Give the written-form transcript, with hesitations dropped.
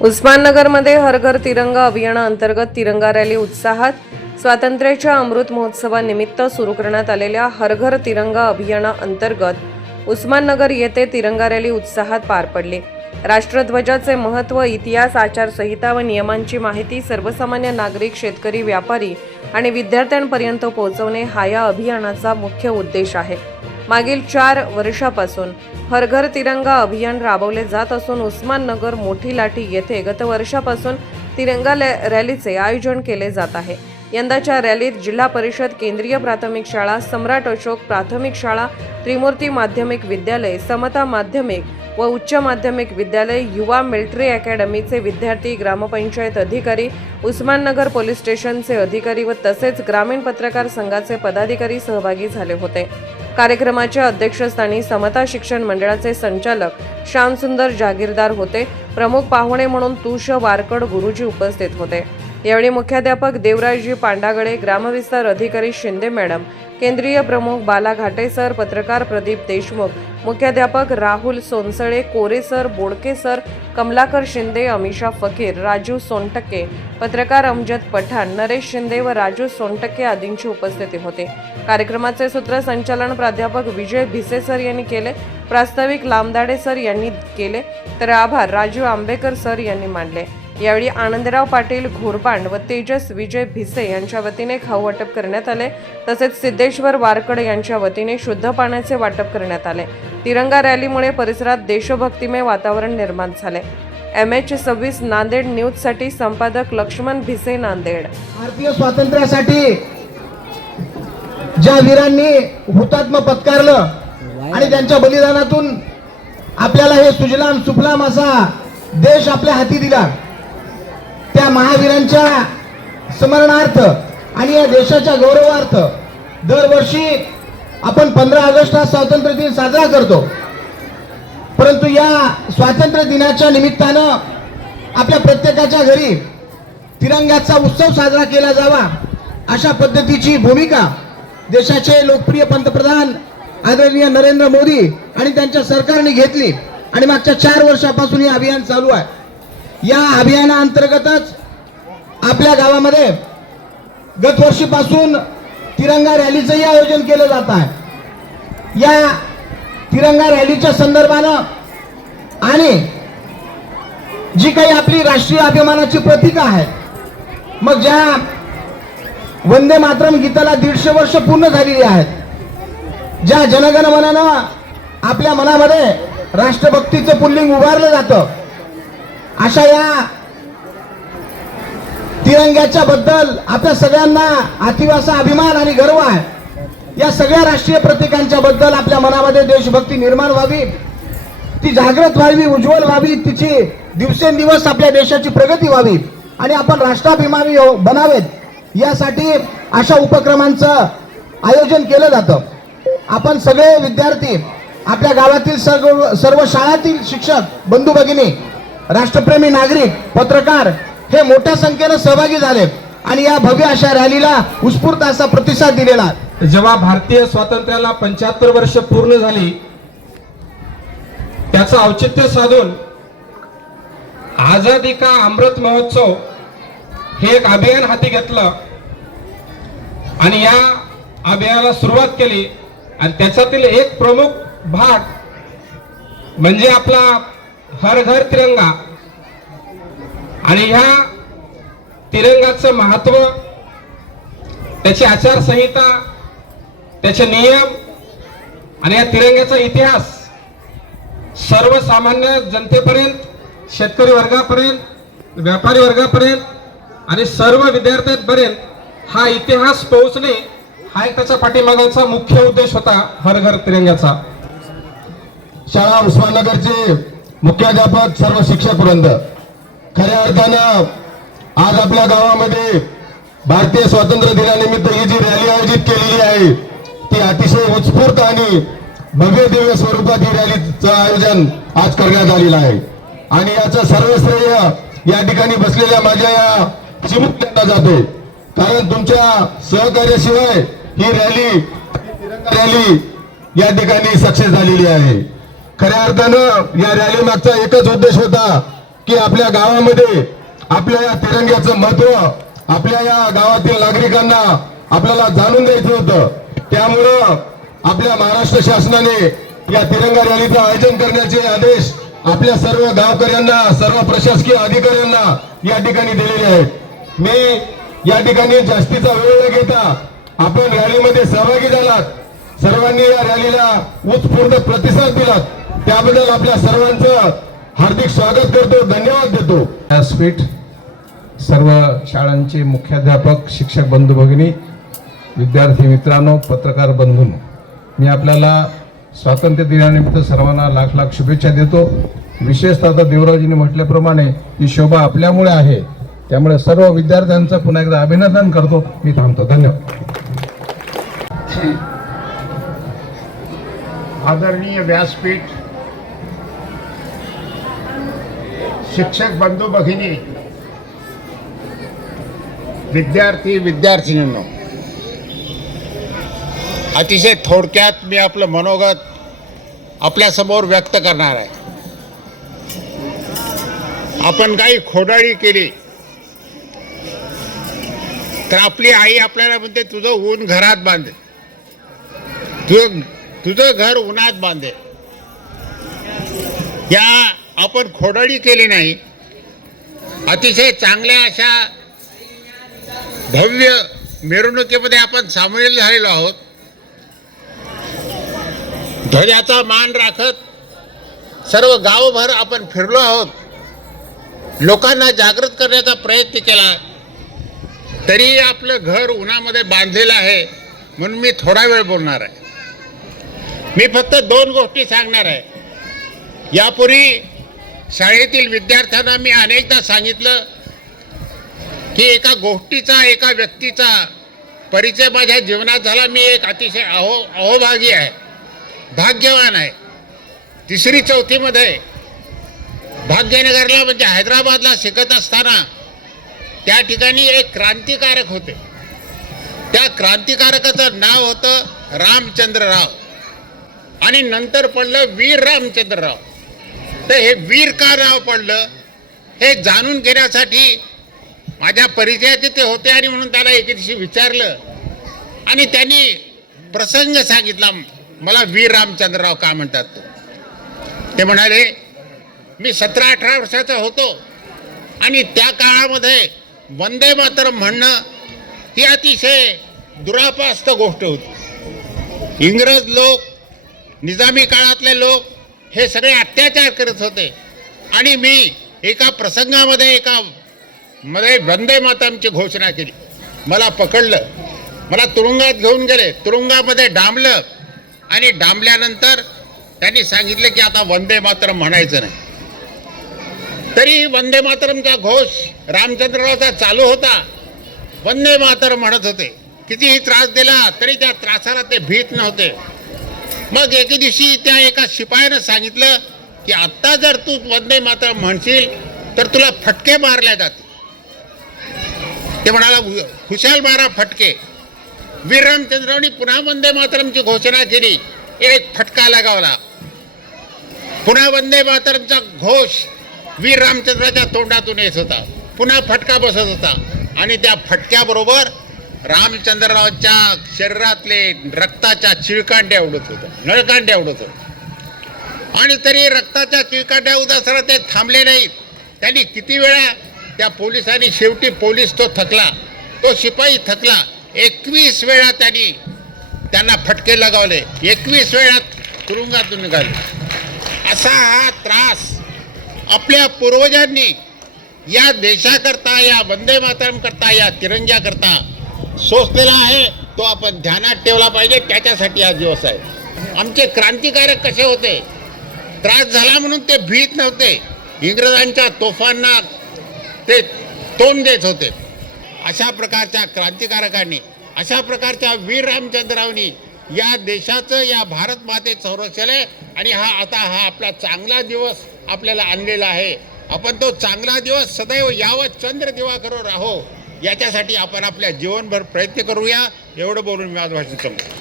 उस्माननगरमध्ये हर घर तिरंगा अभियानाअंतर्गत तिरंगा रॅली उत्साहात. स्वातंत्र्याच्या अमृत महोत्सवानिमित्त सुरू करण्यात आलेल्या हर घर तिरंगा अभियानाअंतर्गत उस्माननगर येथे तिरंगा रॅली उत्साहात पार पडली. राष्ट्रध्वजाचे महत्त्व, इतिहास, आचारसंहिता व नियमांची माहिती सर्वसामान्य नागरिक, शेतकरी, व्यापारी आणि विद्यार्थ्यांपर्यंत पोहोचवणे हा या अभियानाचा मुख्य उद्देश आहे. मागील 4 वर्षापासून हर घर तिरंगा अभियान राबवले जात असून उस्माननगर मोठी लाठी येथे गत वर्षापासून तिरंगा रॅलीचे आयोजन केले जात आहे. यंदाच्या रॅलीत जिल्हा परिषद, केंद्रीय प्राथमिक शाळा, सम्राट अशोक प्राथमिक शाळा, त्रिमूर्ती माध्यमिक विद्यालय, समता माध्यमिक व उच्च माध्यमिक विद्यालय, युवा मिलिटरी अकॅडमीचे विद्यार्थी, ग्रामपंचायत अधिकारी, उस्माननगर पोलीस स्टेशनचे अधिकारी व तसेच ग्रामीण पत्रकार संघाचे पदाधिकारी सहभागी झाले होते. कार्यक्रमाच्या अध्यक्षस्थानी समता शिक्षण मंडळाचे संचालक श्यामसुंदर जागीरदार होते. प्रमुख पाहुणे म्हणून तुष वारकड गुरुजी उपस्थित होते. यावेळी मुख्याध्यापक देवराजजी पांडागळे, ग्रामविस्तार अधिकारी शिंदे मॅडम, केंद्रीय प्रमुख बाला घाटे सर, पत्रकार प्रदीप देशमुख, मुख्याध्यापक राहुल सोनसळे, कोरे सर, बोडके सर, कमलाकर शिंदे, अमिषा फकीर, राजू सोनटक्के, पत्रकार अमजद पठाण, नरेश शिंदे व राजू सोनटक्के आदींची उपस्थिती होती. कार्यक्रमाचे सूत्रसंचालन प्राध्यापक विजय भिसे सर यांनी केले. प्रास्ताविक लामदाडे सर यांनी केले तर आभार राजू आंबेकर सर यांनी मानले. यावेळी आनंदराव पाटील घोरपांड व तेजस विजय भिसे यांच्या वतीने खाऊ वाटप करण्यात आले. तसेच सिद्धेश्वर वारकड यांच्या वतीने शुद्ध पाण्याचे वाटप करण्यात आले. तिरंगा रॅलीमुळे परिसरात देशभक्तिमय वातावरण निर्माण झाले. MH26 नांदेड न्यूजसाठी संपादक लक्ष्मण भिसे, नांदेड. भारतीय स्वातंत्र्यासाठी ज्या वीरांनी हुतात्मा पत्कारलं आणि त्यांच्या बलिदानातून आपल्याला हे सुजलाम सुफलाम असा देश आपल्या हाती दिला, त्या महावीरांच्या स्मरणार्थ आणि या देशाच्या गौरवार्थ दरवर्षी आपण 15 ऑगस्ट हा स्वातंत्र्य दिन साजरा करतो. परंतु या स्वातंत्र्य दिनाच्या निमित्तानं आपल्या प्रत्येकाच्या घरी तिरंग्याचा उत्सव साजरा केला जावा अशा पद्धतीची भूमिका देशाचे लोकप्रिय पंतप्रधान आदरणीय नरेंद्र मोदी आणि त्यांच्या सरकारने घेतली आणि मागच्या 4 वर्षापासून हे अभियान चालू आहे. या अभियानाअंतर्गतच आपल्या गावामध्ये गतवर्षीपासून तिरंगा रॅलीचंही आयोजन केलं जात आहे. या तिरंगा रॅलीच्या संदर्भानं आणि जी काही आपली राष्ट्रीय अभिमानाची प्रतीक आहे, मग ज्या वंदे मातरम गीताला 150 वर्ष पूर्ण झालेली आहेत, ज्या जनगण मनानं आपल्या मनामध्ये राष्ट्रभक्तीचं पुल्लिंग उभारलं जातं, अशा या तिरंग्याच्या बद्दल आपल्या सगळ्यांना अतिवासा अभिमान आणि गर्व आहे. या सगळ्या राष्ट्रीय प्रतीकांच्या बद्दल आपल्या मनामध्ये देशभक्ती निर्माण व्हावी, ती जागृत व्हावी, उज्ज्वल व्हावी, तिची दिवसेंदिवस आपल्या देशाची प्रगती व्हावी आणि आपण राष्ट्राभिमानी बनावेत, यासाठी अशा उपक्रमांचं आयोजन केलं जातं. आपण सगळे विद्यार्थी, आपल्या गावातील सर्व शाळातील शिक्षक बंधू भगिनी, राष्ट्रप्रेमी नागरिक, पत्रकार हे मोठ्या संख्येने सहभागी झाले आणि या भव्य अशा रॅलीला उत्स्फूर्त असा प्रतिसाद दिलेला. जेव्हा भारतीय स्वातंत्र्याला 75 वर्ष पूर्ण झाली, त्याचं औचित्य साधून आझादी का अमृत महोत्सव हे एक अभियान हाती घेतलं आणि या अभियानाला सुरुवात केली. आणि त्याच्यातील एक प्रमुख भाग म्हणजे आपला हर घर तिरंगा. आणि ह्या तिरंगाचं महत्व, त्याची आचारसंहिता, त्याचे नियम आणि या तिरंग्याचा इतिहास सर्वसामान्य जनतेपर्यंत, शेतकरी वर्गापर्यंत, व्यापारी वर्गापर्यंत आणि सर्व विद्यार्थ्यांपर्यंत हा इतिहास पोहोचणे हा एक त्याच्या पाठीमागचा मुख्य उद्देश होता हर घर तिरंग्याचा. शाळा उस्माननगरचे मुख्याध्यापक, सर्व शिक्षक वृंद, खऱ्या अर्थानं आज आपल्या गावामध्ये भारतीय स्वातंत्र्य दिनानिमित्त ही जी रॅली आयोजित केलेली आहे ती अतिशय उत्स्फूर्त आणि भव्य दिव्य स्वरूपात ही रॅलीचं आयोजन आज करण्यात आलेलं आहे. आणि याचं सर्व श्रेय या ठिकाणी बसलेल्या माझ्या या चिमुकल्यांना जाते, कारण तुमच्या सहकार्याशिवाय ही रॅली या ठिकाणी सक्सेस झालेली आहे. खऱ्या अर्थानं या रॅली मागचा एकच उद्देश होता की आपल्या गावामध्ये आपल्या या तिरंग्याचं महत्व आपल्या या गावातील नागरिकांना आपल्याला जाणून द्यायचं होतं. त्यामुळं आपल्या महाराष्ट्र शासनाने या तिरंगा रॅलीचं आयोजन करण्याचे आदेश आपल्या सर्व गावकऱ्यांना, सर्व प्रशासकीय अधिकाऱ्यांना या ठिकाणी दिलेले आहेत. मी या ठिकाणी जास्तीचा वेळ न घेता आपण रॅलीमध्ये सहभागी झालात, सर्वांनी या रॅलीला उत्स्फूर्त प्रतिसाद दिलात, त्याबद्दल आपल्या सर्वांचं हार्दिक स्वागत करतो, धन्यवाद देतो. व्यासपीठ, सर्व शाळांचे मुख्याध्यापक, शिक्षक बंधू भगिनी, विद्यार्थी मित्रांनो, पत्रकार बंधूंनो, मी आपल्याला स्वातंत्र्य दिनानिमित्त सर्वांना लाख लाख शुभेच्छा देतो. विशेषतः आता देवराजींनी म्हटल्याप्रमाणे ही शोभा आपल्यामुळे आहे, त्यामुळे सर्व विद्यार्थ्यांचं पुन्हा एकदा अभिनंदन करतो. मी थांबतो. धन्यवाद. आदरणीय व्यासपीठ, शिक्षक बंधू भगिनी, विद्यार्थी विद्यार्थिनींनो, अतिशय थोडक्यात मी आपलं मनोगत आपल्यासमोर व्यक्त करणार आहे. आपण काही खोडाळी केली तर आपली आई आपल्याला म्हणते तुझं ऊन घरात बांधे, तुझं घर उन्हात बांधे. या आपण खोडाळी केली नाही, अतिशय चांगल्या अशा भव्य मिरवणुकीमध्ये आपण सामील झालेलो आहोत. ध्वजाचा मान राखत सर्व गावभर आपण फिरलो आहोत, लोकांना जागृत करण्याचा प्रयत्न केला. तरी आपलं घर उन्हामध्ये बांधलेलं आहे, म्हणून मी थोडा वेळ बोलणार आहे. मी फक्त 2 गोष्टी सांगणार आहे. यापूर्वी शाळेतील विद्यार्थ्यांना मी अनेकदा सांगितलं की एका गोष्टीचा, एका व्यक्तीचा परिचय माझ्या जीवनात झाला. मी एक अतिशय अहोभागी आहे, भाग्यवान आहे. 3री 4थीमध्ये भाग्यनगरला म्हणजे हैदराबादला शिकत असताना त्या ठिकाणी एक क्रांतिकारक होते. त्या क्रांतिकारकाचं नाव होतं रामचंद्रराव आणि नंतर पडलं वीर रामचंद्रराव. तर हे वीर का नाव पडलं हे जाणून घेण्यासाठी माझ्या परिचयाचे ते होते आणि म्हणून त्याला एके दिवशी विचारलं आणि त्यांनी प्रसंग सांगितला, मला वीर रामचंद्रराव का म्हणतात. ते म्हणाले, मी 17-18 वर्षाचा होतो आणि त्या काळामध्ये वंदे मातरम म्हणणं ही अतिशय दुरापास्त गोष्ट होती. इंग्रज लोक, निजामी काळातले लोक हे सगळे अत्याचार करत होते आणि मी एका प्रसंगामध्ये वंदे मातरमची घोषणा केली. मला पकडलं, मला तुरुंगात घेऊन गेले, तुरुंगामध्ये डांबलं आणि डांबल्यानंतर त्यांनी सांगितलं की आता वंदे मातरम म्हणायचं नाही. तरी वंदे मातरमचा घोष रामचंद्ररावचा चालू होता. वंदे मातरम म्हणत होते. कितीही त्रास दिला तरी त्या त्रासाला ते भीत नव्हते. मग एके दिवशी त्या एका शिपायानं सांगितलं की आत्ता जर तू वंदे मातरम म्हणशील तर तुला फटके मारले जातील. ते म्हणाला, खुशाल मारा फटके. वीर रामचंद्रांनी पुन्हा वंदे मातरमची घोषणा केली. एक फटका लगावला. पुन्हा वंदे मातरमचा घोष वीर रामचंद्राच्या तोंडातून येत होता. पुन्हा फटका बसत होता आणि त्या फटक्याबरोबर रामचंद्ररावच्या शरीरातले रक्ताच्या चिळकांड्या उडत होत्या, नळकांड्या उडत होत्या. आणि तरी रक्ताच्या चिळकांड्या उदासरा ते थांबले नाहीत. त्यांनी किती वेळा त्या पोलिसांनी, शेवटी पोलीस तो थकला, तो शिपाई थकला. 21 वेळा त्यांना फटके लगावले. 21 वेळा तुरुंगातून निघाले. असा हा त्रास आपल्या पूर्वजांनी या देशाकरता, या वंदे मातरम करता, या तिरंग्याकरता सोसलेला आहे. तो आपण ध्यानात ठेवला पाहिजे. त्याच्यासाठी हा दिवस आहे. आमचे क्रांतिकारक कसे होते, त्रास झाला म्हणून ते भीत नव्हते. इंग्रजांच्या तोफांना ते तोंड देत होते. अशा प्रकारच्या क्रांतिकारकांनी, अशा प्रकारच्या वीर रामचंद्ररावनी या देशाचं, या भारत मातेचं संरक्षण आहे. आणि आता हा आपला चांगला दिवस आपल्याला आणलेला आहे. आपण तो चांगला दिवस सदैव यावत चंद्र दिवाकरो राहो, याच्यासाठी आपण आपल्या जीवनभर प्रयत्न करूया. एवढं बोलून मी आज भाषण संपतो.